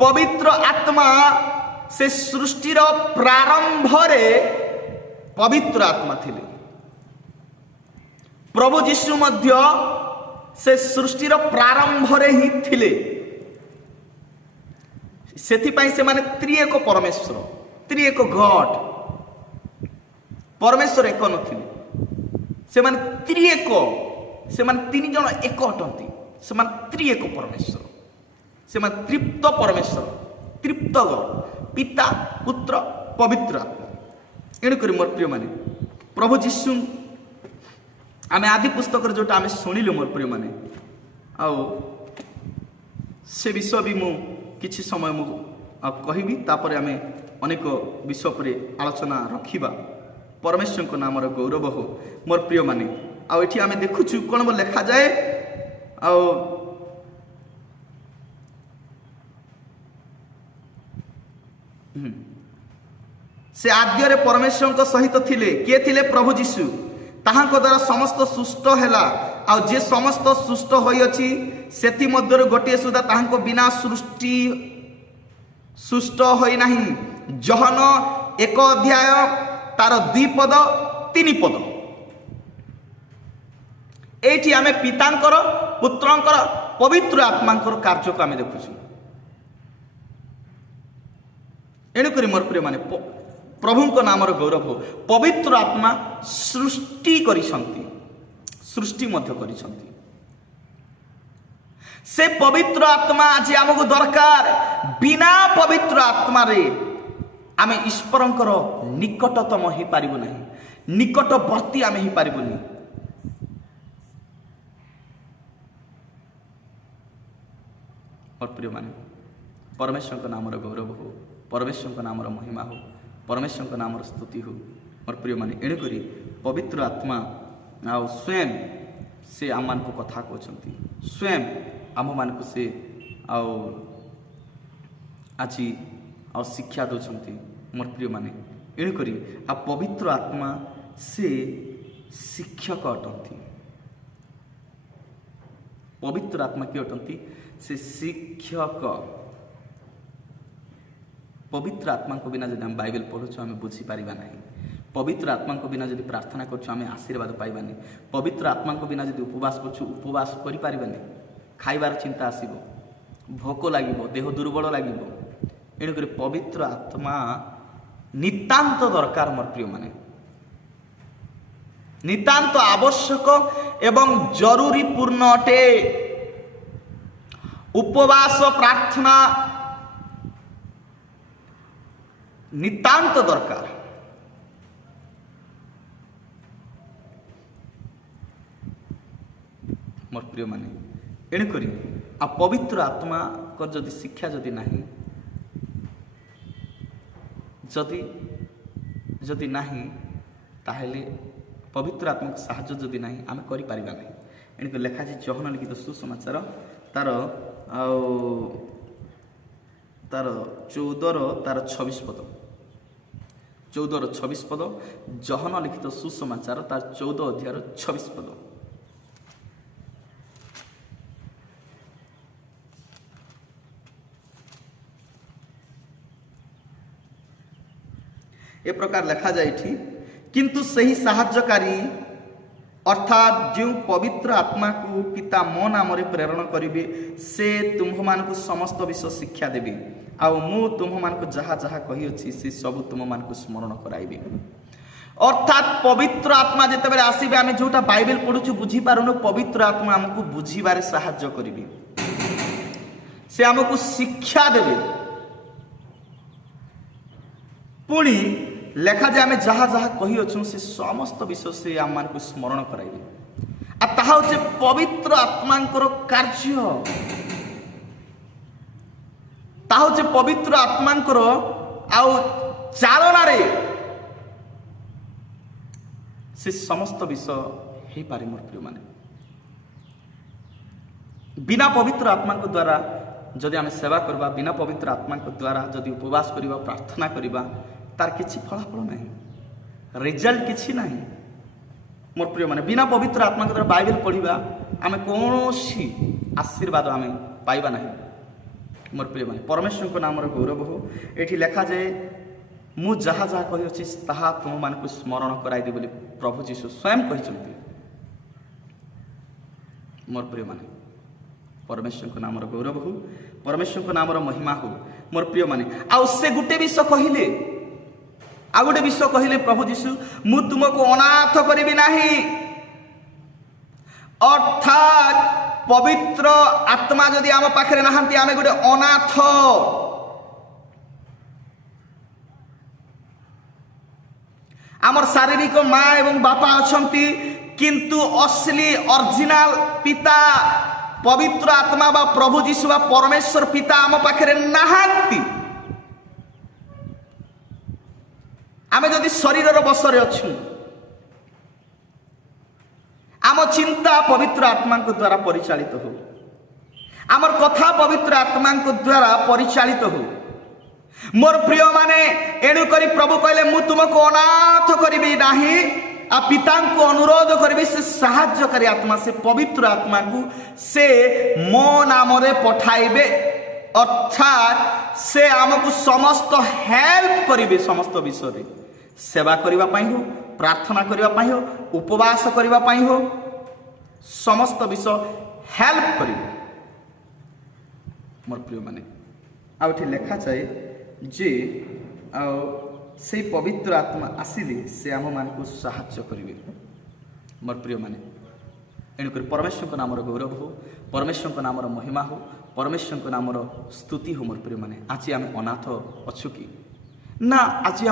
पवित्र आत्मा से सृष्टिर प्रारंभ रे पवित्र आत्मा थिले। प्रभु जीशु मध्य से सृष्टिर प्रारंभ रे ही थिले। सेथिपाई से माने त्रिएक परमेश्वर, त्रिएक गॉड। परमेश्वर एक नथिले, से माने त्रिएक, से माने तीन जन एक अटंती, से माने त्रिएक परमेश्वर, से माने तृप्त परमेश्वर, तृप्त गॉड, पिता पुत्र पवित्र आत्मा। एणुक मोर प्रिय माने प्रभु जीशु आम आदि पुस्तक जोटा आम शुणिलु मोर प्रिय माने आउ से विषय भी मु किछि समय मु कहबी, तापर आम अनेक विषय पर आलोचना रखिबा। परमेश्वर को नाम गौरव हो मोर प्रिय माने। आठी आम देखुचु कौन लिखा जाए से आद्य परमेश्वर सहित थिले। किए थिले? प्रभु जीशु। ताहां द्वारा समस्त सृष्ट हैला। आ जे समस्त सृष्ट होई अछि सेति मध्यरु गोटे सुधा ताहां बिना सृष्टि सृष्ट होई नाही। जहन 1 अध्याय तार 2 पद 3 पद। एठी आमे पितांकर पुत्रंकर पवित्र आत्मांकर कार्य को आमे देखुछु। एणुक मोर प्रिय माने प्रभु को नाम गौरव हो। पवित्र आत्मा सृष्टि करिसंती, सृष्टि मध्य करिसंती। से पवित्र आत्मा आज आमको दरकार। बिना पवित्र आत्मा रे आमे ईश्वरंकर निकटतम ही पारिबु नाही, निकटवर्ती आमे ही पारिबुनी। और प्रिय माने परमेश्वर का नाम गौरव हो, परमेश्वर का नाम महिमा हो, परमेश्वर का नाम स्तुति हो। और प्रिय माने एणु करी पवित्र आत्मा आ स्वयं से आम मान को कथा कहते, स्वयं आम मान को से आज शिक्षा दौरान। मोर प्रिय माने एणु करी आ पवित्र आत्मा से शिक्षक अटंती। पवित्र आत्मा किए अटंती? से शिक्षक। पवित्र आत्मा को बिना जब बाइबल पढ़ुछु आम बुझी पारिबा नहीं। पवित्र आत्मा को बिना जब प्रार्थना करूँ आम आशीर्वाद पाइबानी। पवित्र आत्मा को बिना जब उपवास करूँ उपवास करि पारिबानी। खाइबार चिंता आसीबो, भोक लागिबो, देह दुर्बल लागिबो। एणुक पवित्र आत्मा नितांत दरकार मोर प्रिय माने, नितांत आवश्यक एवं जरूरी पूर्ण अटे। उपवास प्रार्थना नितांत दरकार। मोर प्रिय माने एणुक आ पवित्र आत्मा को जदि शिक्षा जदि नहीं, जदि नहीं ताहेले पवित्र आत्मा को साहाय्य जदि नहीं आम करि पारिबा नहीं। एणुक लेखा जे यूहन्ना लिखित सुसमाचार तार 14 तार 26 पद, 14 26 पद। यूहन्ना लिखित सुसमाचार तार 14 अध्याय 26 पद। ए प्रकार लिखा जाए किंतु सही साहाय्यकारी अर्थात जो पवित्र आत्मा को पिता मो नाम प्रेरण करेंगे से तुम्ह मान को समस्त विषय शिक्षा देवी। आउ मु तुम मान को जहाँ जहाँ कही अच्छी से सब तुम मान को स्मरण कराइबी। अर्थात पवित्र आत्मा जिते आसबे आम जोटा बाइबल पढ़ुचु बुझी पारुनु, पवित्र आत्मा आमको बुझीबारे साहाय्य करेंगे, से आमको शिक्षा देवे। पुणी लेखा जे आम जहाँ जहाँ कही अच्छु से समस्त विषय से आम मान को स्मरण कराइबे। आ ताहा होचे पवित्र आत्मांकर कार्य, ताहा होचे पवित्र आत्मांकर आउ चालना रे से समस्त विषय हे पारे। मोर प्रिय माने बिना पवित्र आत्मा को द्वारा जदि आम सेवा करबा, बिना पवित्र आत्मा को द्वारा जदि उपवास करबा, प्रार्थना करबा, तार किछि फलाफल नहीं, रिजल्ट किछि नहीं। मोर प्रिय माने बिना पवित्र आत्मा के द्वारा बाइबल पढ़िबा आमे कौनसी आशीर्वाद आमे पाइबा नहीं। मोर प्रिय माने परमेश्वर को नाम गौरव हो। ये लिखा जाए मु जहाँ जहाँ कही अच्छी ताहा तुम मान को स्मरण कराइदे बोली प्रभु जीशु स्वयं कहते। मोर प्रिय माने परमेश्वर को नाम गौरव हो, परमेश्वर को नाम महिमा हो। मोर प्रिय माने आउ से गुटे विषय कहले, आ गोटे विषय कहले प्रभु जीशु मु तुमको अनाथ करी नहीं, अर्थात पवित्र आत्मा जदि आम पाखे नहांती आमे गोटे अनाथ। आमर शारीरिक माँ एवं बापा अछंती किंतु असली ओरिजिनल पिता पवित्र आत्मा बा प्रभु जीशु बा परमेश्वर पिता आम पाखे नहांती। आमे जदि शरीर बसरे अच्छु आम चिंता पवित्र आत्मा द्वारा परिचालित हो, आमर कथा पवित्र आत्मा द्वारा परिचालित हो। मोर प्रिय माने एणु करी प्रभु कहले मु तुमको अनाथ करिबी नाही, आ पिता को अनुरोध करिबी से सहायकारी आत्मा से पवित्र आत्मा को से मो नाम रे पठाइबे, अर्थात से आमको समस्त हेल्प करिबे। समस्त विषय सेवा करिबा पाई हो, प्रार्थना करिबा पाई हो, उपवास करिबा पाई हो, समस्त विषय हेल्प करिबे। मोर प्रिय माने आउठी लेखा चाहे जे से पवित्र आत्मा आसिले से आम मान को साहाय्य करिवे। मोर प्रिय माने एणुक परमेश्वर को नाम गौरव हो, परमेश्वर को नाम महिमा हो, परमेश्वर को नाम स्तुति हो। मोर प्रिय माने आज आम अनाथ अच्छु कि ना, आज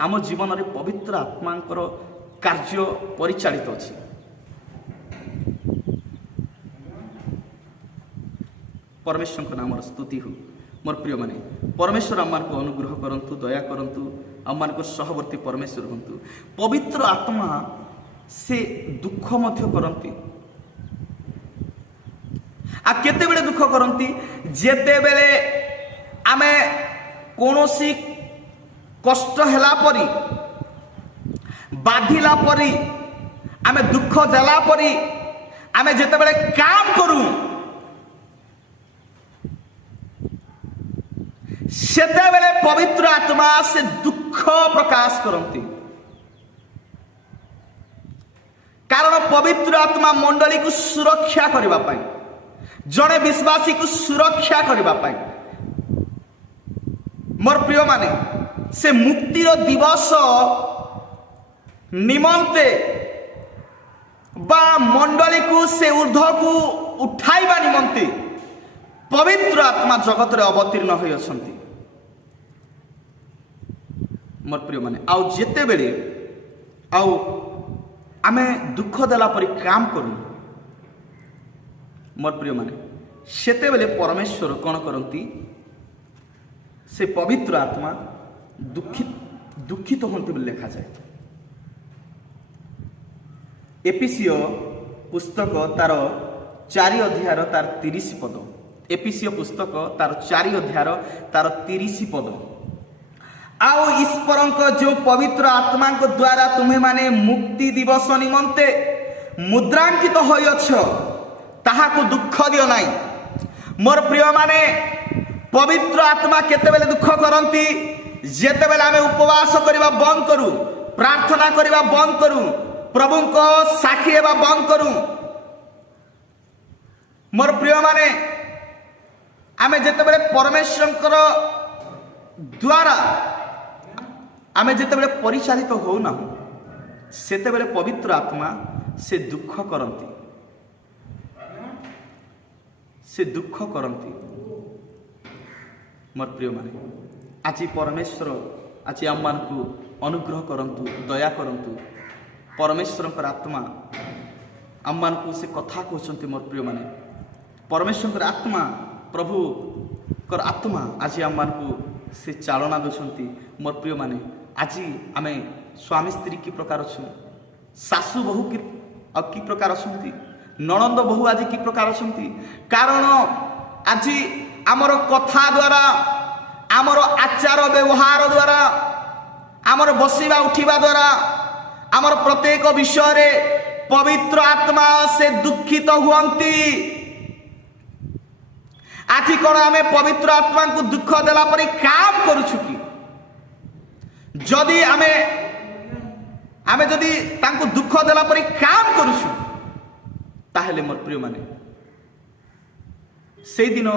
आम जीवन में पवित्र आत्मा कार्य परिचालित अच्छी। परमेश्वर को नाम स्तुति हो। मोर प्रिय माने परमेश्वर आम को अनुग्रह करंतु, दया करंतु, आम मान सहवर्ती परमेश्वर हंतु। पवित्र आत्मा से दुख मध्य करंती। आ केते बेले दुख करंती जेते बेले आमे कोनोसी कष्ट हेला परी, बाधिला परी, आमे दुख देला परी आमे जेते बेले काम करू सेते बेले पवित्र आत्मा से दुख प्रकाश करती। कारण पवित्र आत्मा मंडली को सुरक्षा करबा पाई, जड़े विश्वासी को सुरक्षा करबा पाई। मोर प्रिय माने से मुक्तिर दिवस निमंते बा मंडली को से ऊर्ध्व को उठाइबा निमंते पवित्र आत्मा जगत रे अवतीर्ण होई अछंती। मोर प्रिय माने आउ जेते बेले आउ आमे दुख देला परी काम करू, मोर प्रिय माने सेते बेले परमेश्वर कौन करती से पवित्र आत्मा दुखित होते बोली लिखा जाए। एपीसीय पुस्तक तार 4 अध्याय तार 30 पद, एपीसीय पुस्तक तार 4 अध्याय तार 30 पद। आओ ईश्वर जो पवित्र आत्मा को द्वारा तुम्हें माने मुक्ति दिवस निमंते मुद्रांकित होइछ ताहा को दुख दियो नाही। मोर प्रिय माने पवित्र आत्मा केते बेले दुख करंती जेते बेले आमे उपवास करबा बंद करू, प्रार्थना करबा बंद करू, प्रभु को साक्षी हेबा बंद करू। मोर प्रिय माने आमे जेते बेले परमेश्वर द्वारा आमे जेते बेले परिचालित हो ना सेते बेले पवित्र आत्मा से दुख करंती, से दुख करंती। मोर प्रिय माने आज परमेश्वर आज आम मान को अनुग्रह करंतु, दया करंतु। परमेश्वर आत्मा आम मान को से कथा कहते। मोर प्रिय माने परमेश्वर आत्मा प्रभु कर आत्मा आज आम मान को से चालना दौरान। मोर प्रिय माने आज आमे स्वामी स्त्री की प्रकार अच्छु, सासू बहु की प्रकार अच्छा, नणंद बहु आज की प्रकार अच्छा। कारण आज आमर कथा द्वारा, आमर आचार व्यवहार द्वारा, आमर बसिबा उठिबा द्वारा, आमर प्रत्येक विषय रे पवित्र आत्मा से दुखित हुअंती। आज कौन आम पवित्र आत्मा को दुख देला पर काम करुछु कि जदि आमे जदि तांको दुख देला पर काम करुछु ताहेले मोर प्रिय माने से दिन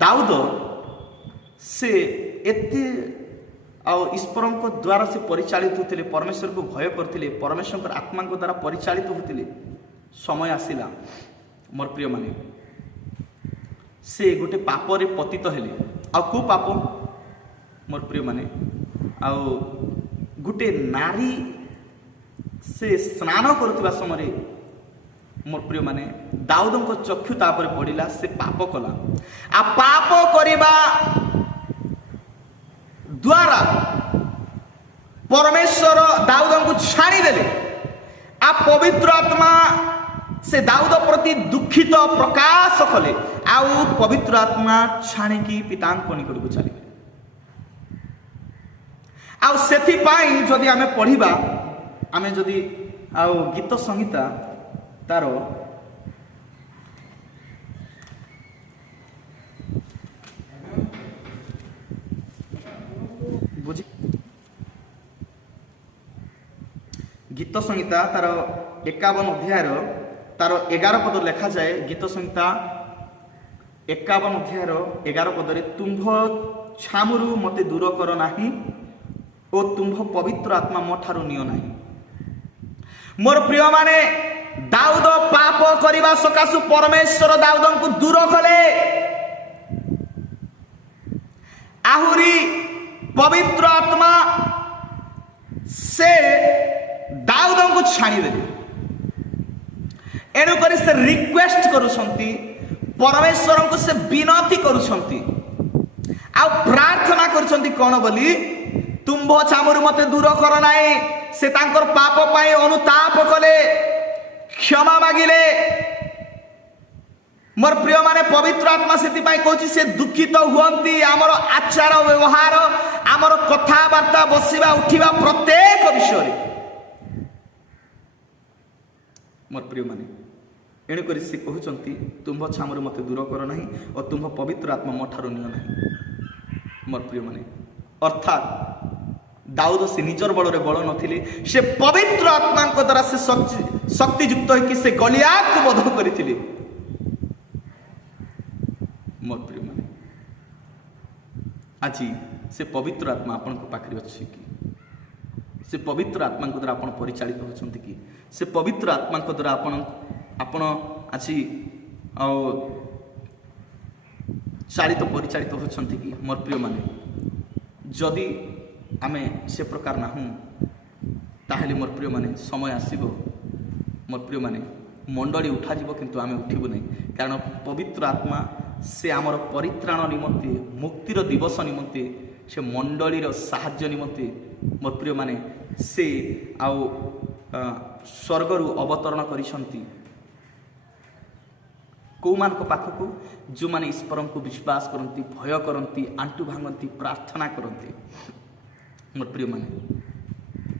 दाऊद से एते ईश्वर को द्वारा से परिचालित होते, परमेश्वर को भय करते, परमेश्वर आत्मा को द्वारा परिचालित होते। समय आसिला मोर प्रिय माने से गोटे पाप रे पतित हेले। आ को पाप मोर प्रिय माने गोटे नारी से स्नान करुवा समय मोर प्रिय माने दाऊद को चक्षु तापर पड़िला, से पाप कला। आ पाप करिबा द्वारा परमेश्वर दाऊद को छाड़ी देले। आ पवित्र आत्मा से दाऊद प्रति दुखित प्रकाश कले। आउ पवित्र आत्मा छाणिकी पितांक निकट को चली। आउ सेथि पाई जदि आमे पढ़िबा, आमे जदि आउ गीत संहिता तार बुझी गीत संहिता तार 51 अध्याय तार 11 पद लिखा जाए। गीत संहिता 51 अध्याय 11 पदरे तुम्भ छामुरु मते दूर कर नाही ओ तुम्भ पवित्र आत्मा मो ठारू नियो नाही। मोर प्रिय माने दाऊद पाप करिबा सकाशु परमेश्वर दाऊद को दूर कले। आहुरी पवित्र आत्मा से दाऊद को छाणी देले। एणु करी से रिक्वेस्ट करुछंती, परमेश्वर को से विनती करुछंती, आ प्रार्थना करुछंती कोन बोली तुम्भ छामुरु मते दूर कर नाही। से तांकर पाप पाई अनुताप कले, क्षमा मागिले। मोर प्रिय माने पवित्र आत्मा से कहूँ से दुखित हुअंती आमर आचार व्यवहार, आमर कथाबार्ता, बसिबा उठिबा प्रत्येक विषय। मोर प्रिय माने एणुक से कहते तुम्भ छामुरु मते दूर कर नाही और तुम्भ पवित्र आत्मा मो ठारू नियो नाही। मोर प्रिय माने अर्थात दाऊद से निजर बल बल नथिले, से पवित्र आत्मा द्वारा से शक्तियुक्त होकर से गलियात को बध करथिले। मोर प्रिय माने आज से पवित्र आत्मा आपन को पाखरे अछि कि? से पवित्र आत्मा द्वारा आपन परिचालित होछंती कि? से पवित्र आत्मा द्वारा आपन आज चालित परिचालित होछंती कि? मोर प्रिय माने जदि आमे से प्रकार ना ताहेले मोर प्रिय माने समय आसीबो मोर प्रिय माने मंडली उठा जीवो किंतु आमे उठिबो नै। कारण पवित्र आत्मा से आमर परित्राण निमंते, मुक्तिर दिवस निमंते, से मंडलीर साहाय्य निमंते मोर प्रिय माने से आउ स्वर्गरु अवतरण करिसंती। कौमान को पाखकु जो माने ईश्वर को विश्वास करती, भय करती, आंटू भांगती, प्रार्थना करती। मोर प्रिय माने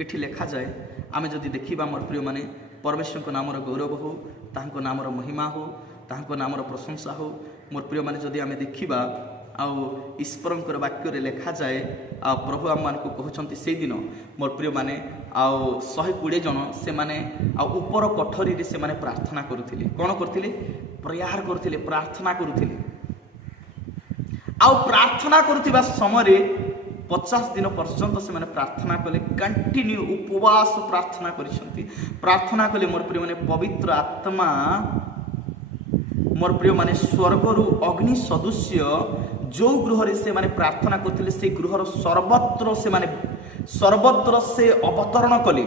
एठी लिखा जाए, आमे जदि देखिबा मोर प्रिय माने परमेश्वर को नामर गौरव हो, ताहाको नामर महिमा हो, ताहाको नामर प्रशंसा हो। मोर प्रिय माने जदि आमे देखिबा आउ ईश्वरंकर वाक्य रे लिखा जाए, आ प्रभु आम मान को कहउछंती से दिन मोर प्रिय माने आउ 120 जन से माने आउ ऊपर कोठरी रे से माने प्रार्थना करुथिले। कोन करथिले? प्रेयर करुथिले, प्रार्थना करुथिले। आउ प्रार्थना करुथिबा समय रे 50 दिन पर्यंत से माने प्रार्थना कले, कंटिन्यू उपवास प्रार्थना करिसंती, प्रार्थना कले। मोर प्रिय माने पवित्र आत्मा मोर प्रिय माने स्वर्गरु अग्नि सदृश्य जो गृह रे से माने प्रार्थना करथिले, से गृहर सर्वत्र से अवतरण कले।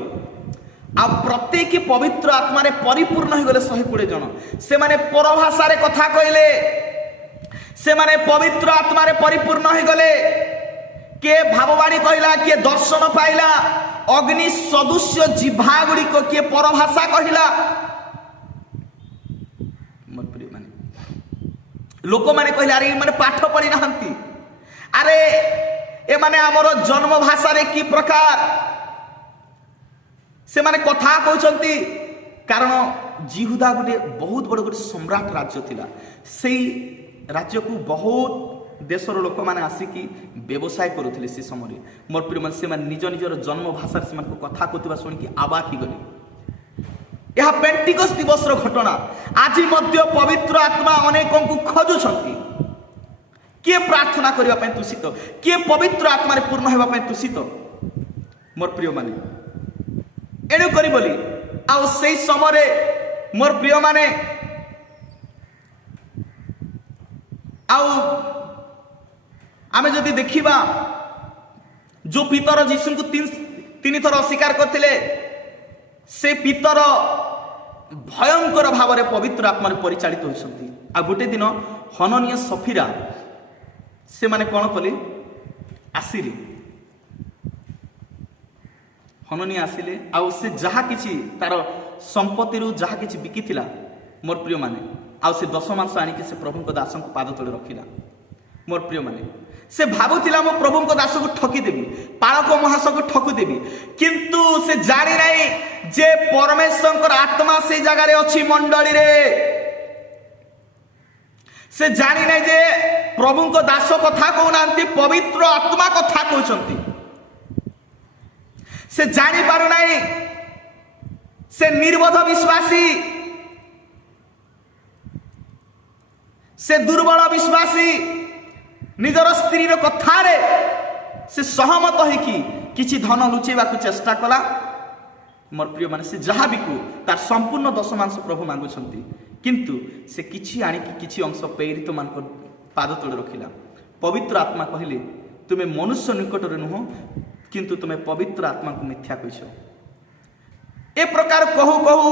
आ प्रत्येक पवित्र आत्मा रे परिपूर्ण हो गले। 120 जन से माने परभाषा रे कथा कहले, से माने पवित्र आत्मा रे परिपूर्ण हो गले। के भाववाणी कहला, किए दर्शन पाइला, अग्नि सदृश्य जिह्वा गुड़िक किए परभाषा कहला। मोर प्रिय माने लोक माने कहले अरे माने पाठ पढ़ी नाहंती, अरे ए माने हमर जन्म भाषा रे की प्रकार से माने कथा कहउछंती। कारण जिहुदा गोटे बहुत बड़ गोटे सम्राट राज्य थिला। सेई राज्य को बहुत देशर लोक मैंने आसिकी व्यवसाय करुले से समय मोर प्रिय मन से निज निजर जन्म भाषा से कथा कहता शुणिकी आबाक गली। यह पेंटिकस दिवस घटना आज मध्य पवित्र आत्मा अनेक को खोजुंट किए प्रार्थना करने तुषित किए पवित्र आत्मा पूर्ण होगापी तुषित मोर प्रिय माने एणु करी बोली आउ से समय मोर प्रिय माने आउ आमे जदि देखिबा जो पितर यीशु को तीन थर अस्वीकार करथिले से पितर भयंकर भाव में पवित्र आत्मा परिचालित होइसंती। आ गोटे दिन हननिया सफीरा से माने कौन कले आसिले हननिया आसिले आउ से जहा किछि तार संपत्ति रु जहा किछि बिकिथिला मोर प्रिय माने आउ से 10 मांस आनिकी से प्रभु को दास को पाद तले रखिला। मोर प्रिय माने से भाबुथिला मो प्रभु को दास को ठकी देबी पाळक महास को ठकु देबी किंतु से जानि नाही जे परमेश्वर आत्मा से जगह रे अछि मंडली रे से जानि नाही जे प्रभु को दास कथा कहउनांती पवित्र आत्मा कथा कहउचंती से जानि पारु नाही से निर्बोध विश्वासी से दुर्बल विश्वासी निजर स्त्री कथा रे से सहमत होइकी किछि धन लुचेबा को चेष्टा कला। मोर प्रिय माने से जहा बिकु तार संपूर्ण 10 मांस प्रभु मांगुछंती किंतु से किछि आनिकी किछि अंश प्रेरित मान को पाद तले रखिला। पवित्र आत्मा कहले तुमे मनुष्य निकट रे नुह किंतु तुमे पवित्र आत्मा को मिथ्या कहिसो। ए प्रकार कहू कहू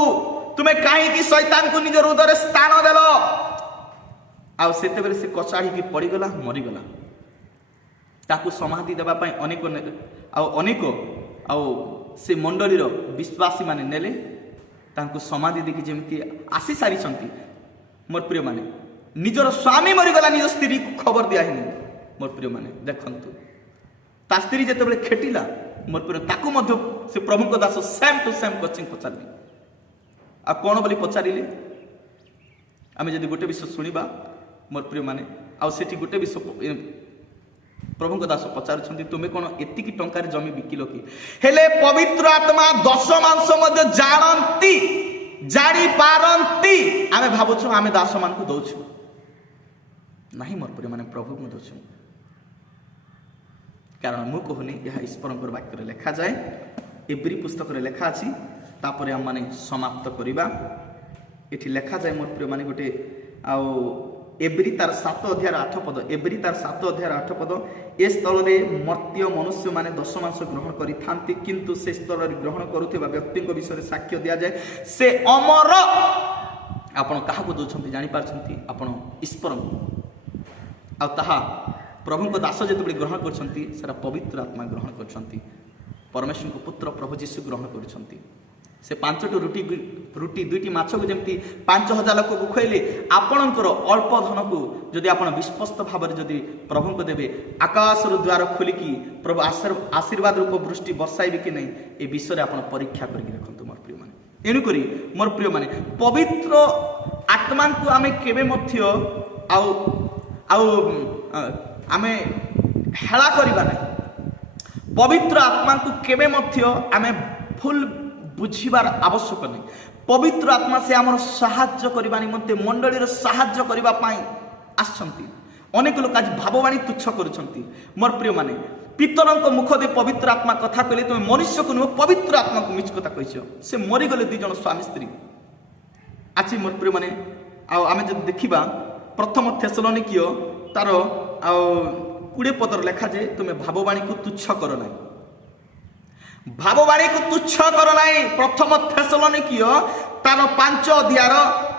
तुमे काहे कि शैतान को निजर उदर स्थान देलो आउ सेते बेले से कचाड़ी की पड़ीगला मरीगला ताकू समाधि देवा पाई अनेक आउ से मंडलीर विश्वासी माने नेले तांकू समाधि देखि जेमती आसी सारी छंती। मोर प्रिय माने निजर स्वामी मरीगला निज स्त्री को खबर दिया हिनी। मोर प्रिय माने देखंतु ता स्त्री जेते बेले खेटिला मोर प्रिय ताकू मध्य से प्रभु को दास सेम टू सेम कोचिंग पचारली आ कोन बोली पचारिले आमे जदि गोटे विषय सुनिबा मोर प्रिय माने आउ सेठी गोटे विषय प्रभु को दास पचारुछंती तुमे कोन एतिकी टंकार जमी बिकिलो कि हेले पवित्र आत्मा 10 मांस मध्य जानंती जानी पारंती आमे भाबुछु आमे दास मान को दउछु नाही। मोर प्रिय माने प्रभु को दउछु कारण मु कहनी यह ईश्वरंकर वाक्य रे लिखा जाए एब्री पुस्तक रे लिखा अछि तापरे हम माने समाप्त करिबा। एठी लिखा जाए मोर प्रिय माने गोटे आउ एब्री तार 7 अध्याय 8 पद एब्री तार 7 अध्याय 8 पद ए स्थल रे मर्त्य मनुष्य माने 10 मांस ग्रहण करि थांती किंतु से स्थल रे ग्रहण करुथिबा व्यक्ति को विषय साक्ष्य दिया जाए से अमर आपण काहा को दोछंती जानि पारछंती आपण ईश्वर आ ताहा प्रभु को दास जेते ग्रहण करछंती सेरा पवित्र आत्मा ग्रहण करछंती परमेश्वर को पुत्र प्रभु यीशु ग्रहण करछंती। से 5टी रुटी 2टी माछ को जमती 5000 लोक को खुआइले आपणकर अल्प धन को जदि आपण विश्वस्त भाव में जदि प्रभु को देवे आकाश द्वार खोलिकी प्रभु आशीर्वाद रूप वृष्टि बरसाइबे कि नहीं ए विषय आपण परीक्षा करके देखंतु मोर प्रिय माने। एणु करी मोर प्रिय माने पवित्र आत्मा को आमे केबे मध्य आउ आउ आमे हेला करिबा नहीं। पवित्र आत्मा को केबे मध्य आमे फुल बुझीबार आवश्यक नहीं। पवित्र आत्मा से आमर साहाय्य करबा निमंते मंडलीर साहाय्य करबा पाई आछंती। अनेक लोक आज भाववाणी तुच्छ करुछंती। मोर प्रिय माने पितरंक मुख दे पवित्र आत्मा कथा कहले तुम मनुष्य को नुह पवित्र आत्मा को मिछ कथा कहिछ से मरी गले 2 जन स्वामी स्त्री। आज मोर प्रिय माने आमे जब देखिबा प्रथम थेसलोनिकियो तार 20 पदर लेखा जे तुम भाववाणी को तुच्छ करो ना भाववाणी को तुच्छ कर नाही। प्रथम थेसलोनिकियो तार 5 अध्याय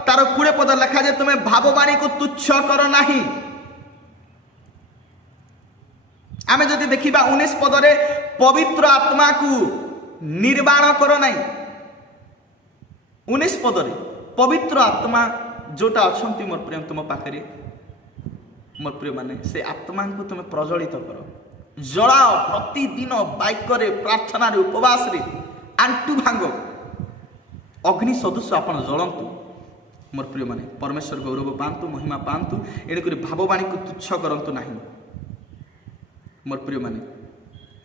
तार 20 पद लेखा जे तुम भाववाणी को तुच्छ कर नाही। आमे जदि देखिबा 19 पद रे पवित्र आत्मा को निर्वाण कर नाही। 19 पद रे पवित्र आत्मा जोटा अछंती मोर प्रेम तुम पाखरे मोर प्रिय माने से आत्मा को तुम प्रज्वलित करो जलाओ प्रतिदिन बाक्य प्रार्थना उपवास रे आंटू भांग अग्नि सदृश आपण जलंतु मोर प्रिय माने परमेश्वर गौरव पातु महिमा पातु एणुक भाववाणी को तुच्छ करंतु नहीं मोर प्रिय माने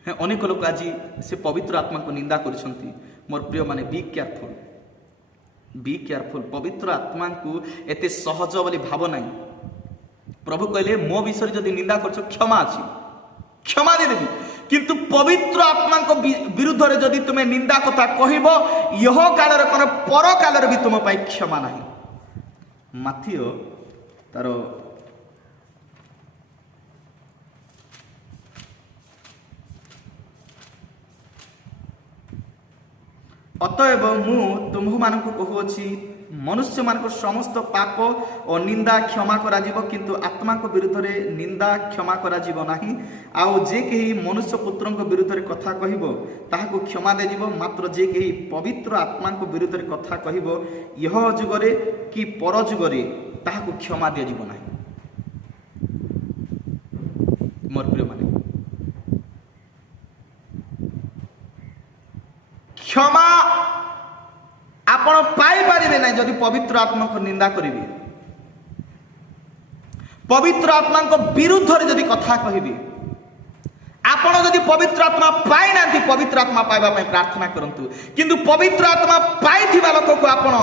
हाँ अनेक लोक आज से पवित्र आत्मा को निंदा करुछंती मोर प्रिय माने बी केयरफुल पवित्र आत्मा को एते सहज बोली भाव नहीं प्रभु कहले मो विषय जदि निंदा कर क्षमा अच्छी क्षमा देदेवी किंतु पवित्र आत्मा को विरुद्ध रे जदि तुम्हें निंदा कथा कहब यह काल कौन पर काल भी तुम क्षमा नहीं माथियो तार अतएव मु तुम्ह मान कहूँगी मनुष्य मान समस्त पाप और निंदा क्षमा करा जीवो किंतु आत्मा को विरुद्ध रे निंदा क्षमा करा जीवो नाही आउ जे कही मनुष्य पुत्र विरुद्ध रे कथा कहबो ताहाको क्षमा दे जीवो मात्र जे कही पवित्र आत्मा को विरुद्ध रे कथा कहबो यह जुगरे कि पर जुगरे ताहाको क्षमा दे जीवो नाही मोर प्रिय माने क्षमा आपण पाई पारे ना जदि पवित्र आत्मा को निंदा करेंगे पवित्र आत्मा को विरुद्ध रे जदि कथा कहबे आपण जदि पवित्र आत्मा पाई ना पवित्र आत्मा पाइबा पई प्रार्थना करंतु किंतु पवित्र आत्मा पाइथिबा लोक को आपण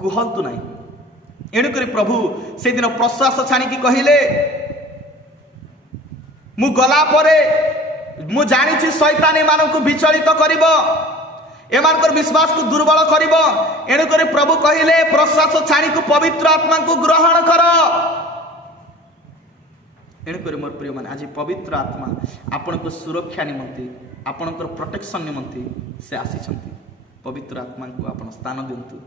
कहंतु नाही एणु करी प्रभु से दिन प्रश्वास छाणी की कहिले मु गला परे मु जानिछि शैतानी मानकु विचलित करिवो एमानकर विश्वास को दुर्बल करिवो एणु करी प्रभु कहिले प्रश्वास छाणी को पवित्र आत्मा को ग्रहण कर एणु करी मोर प्रिय माने आज पवित्र आत्मा आपण को सुरक्षा निमंते आपणकर प्रोटेक्शन निमंते से आसीछंती पवित्र आत्मा को आपण स्थान दियंतु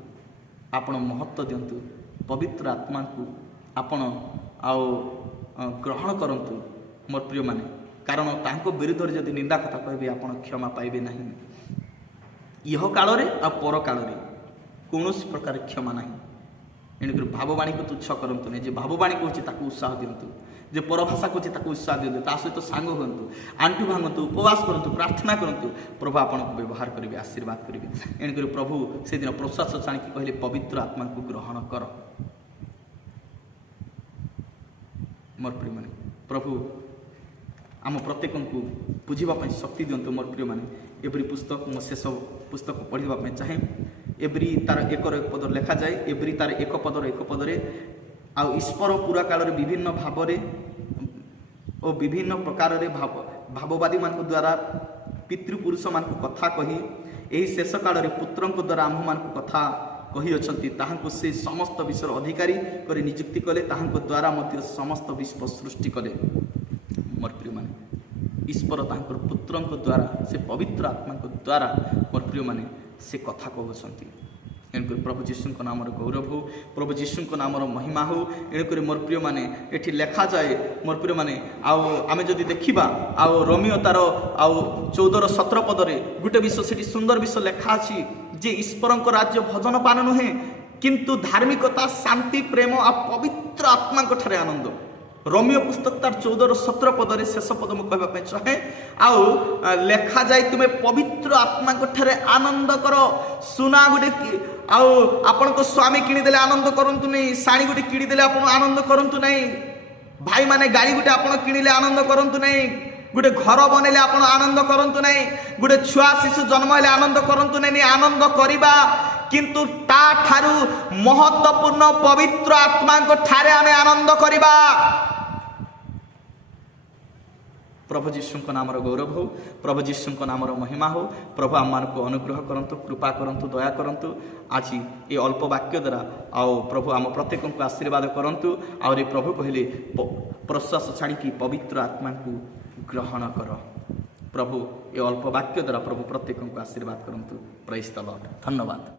आपण महत्व दियंतु पवित्र आत्मा को आपण आउ ग्रहण करंतु मोर प्रिय माने कारण तांको विरुद्ध जदि निंदा कथा कहबे आपण क्षमा पाइबे नहीं यह काल आ पर काल कौन प्रकार क्षमा ना एणुक भाववाणी को तुच्छ करंतु नहीं जे भाववाणी कहूँ ताकू उत्साह दिंतु जे परभाषा कहूँ ताकू उत्साह दिंतु ता सहित सांग हूँ आंटू भांगतु उपवास करंतु प्रार्थना करंतु प्रभु आपन को व्यवहार करेंगे आशीर्वाद करेंगे एणुक प्रभु से दिन प्रश्वास छाणी कहले पवित्र आत्मा को ग्रहण कर मोर प्रिय माने प्रभु आम प्रत्येक को बुझापी शक्ति दिंतु मोर प्रिय माने एवरी पुस्तक मो शेष पुस्तक पढ़ापी चाहे एवरी तार एक पद लिखा जाए एवरी तार एक पदरे आउ ईश्वर पूरा काल विभिन्न भाव और विभिन्न प्रकार भाववादी मान द्वारा पितृपुरुष मान कथा कही यही शेष काल पुत्र द्वारा आम मान कथा कही अच्छी ताहां से समस्त विश्वर अधिकारी कर नियुक्ति कले ताहां द्वारा मध्य समस्त विश्व सृष्टि कले मोर प्रिय माने ईश्वर तांकर पुत्र द्वारा से पवित्र आत्मा द्वारा मोर प्रिय माने से कथा कहते एणुक प्रभु जीशु नाम गौरव हो प्रभु जीशु नाम महिमा हो एणुक मोर प्रिय माने एठी लेखा जाए मोर प्रिय माने आमे जदि देखिबा रोमियो तार 14-17 पदरे गोटे विषय से सुंदर विषय लेखा अछि जे ईश्वर राज्य भजन पान नुहे किंतु धार्मिकता शांति प्रेम आ पवित्र आत्मा ठारे आनंद रोमियो पुस्तक तार 14-17 पदरे शेष पद मुझे कहवाई चाहे आउ लेखा जाए तुम्हें पवित्र आत्मा ठारे आनंद कर सुना गोटे आउ आपण को स्वामी किणीदेले आनंद करंतु नहीं शाणी गोटे किणीदेले आपण आनंद करंतु नहीं भाई माने गाड़ी गोटे आपण किणीले आनंद करंतु नहीं गोटे घर बनैले आपण आनंद करंतु नहीं गोटे छुआ शिशु जन्म हेले आनंद करंतु नहीं आनंद करिबा किंतु ता ठारू महत्वपूर्ण पवित्र आत्मा ठारे आमे आनंद करिबा प्रभु जीशु नाम गौरव हो प्रभु जीशु नाम महिमा हो प्रभु आम मान को अनुग्रह करंतु कृपा करंतु दया करंतु आज ये अल्प वाक्य द्वारा आओ प्रभु आम प्रत्येक को आशीर्वाद करंतु और प्रभु कहले प्रश्वास छाड़ी पवित्र आत्मा को ग्रहण कर प्रभु ये अल्प वाक्य द्वारा प्रभु प्रत्येक को आशीर्वाद करंतु प्रेज द लॉर्ड धन्यवाद।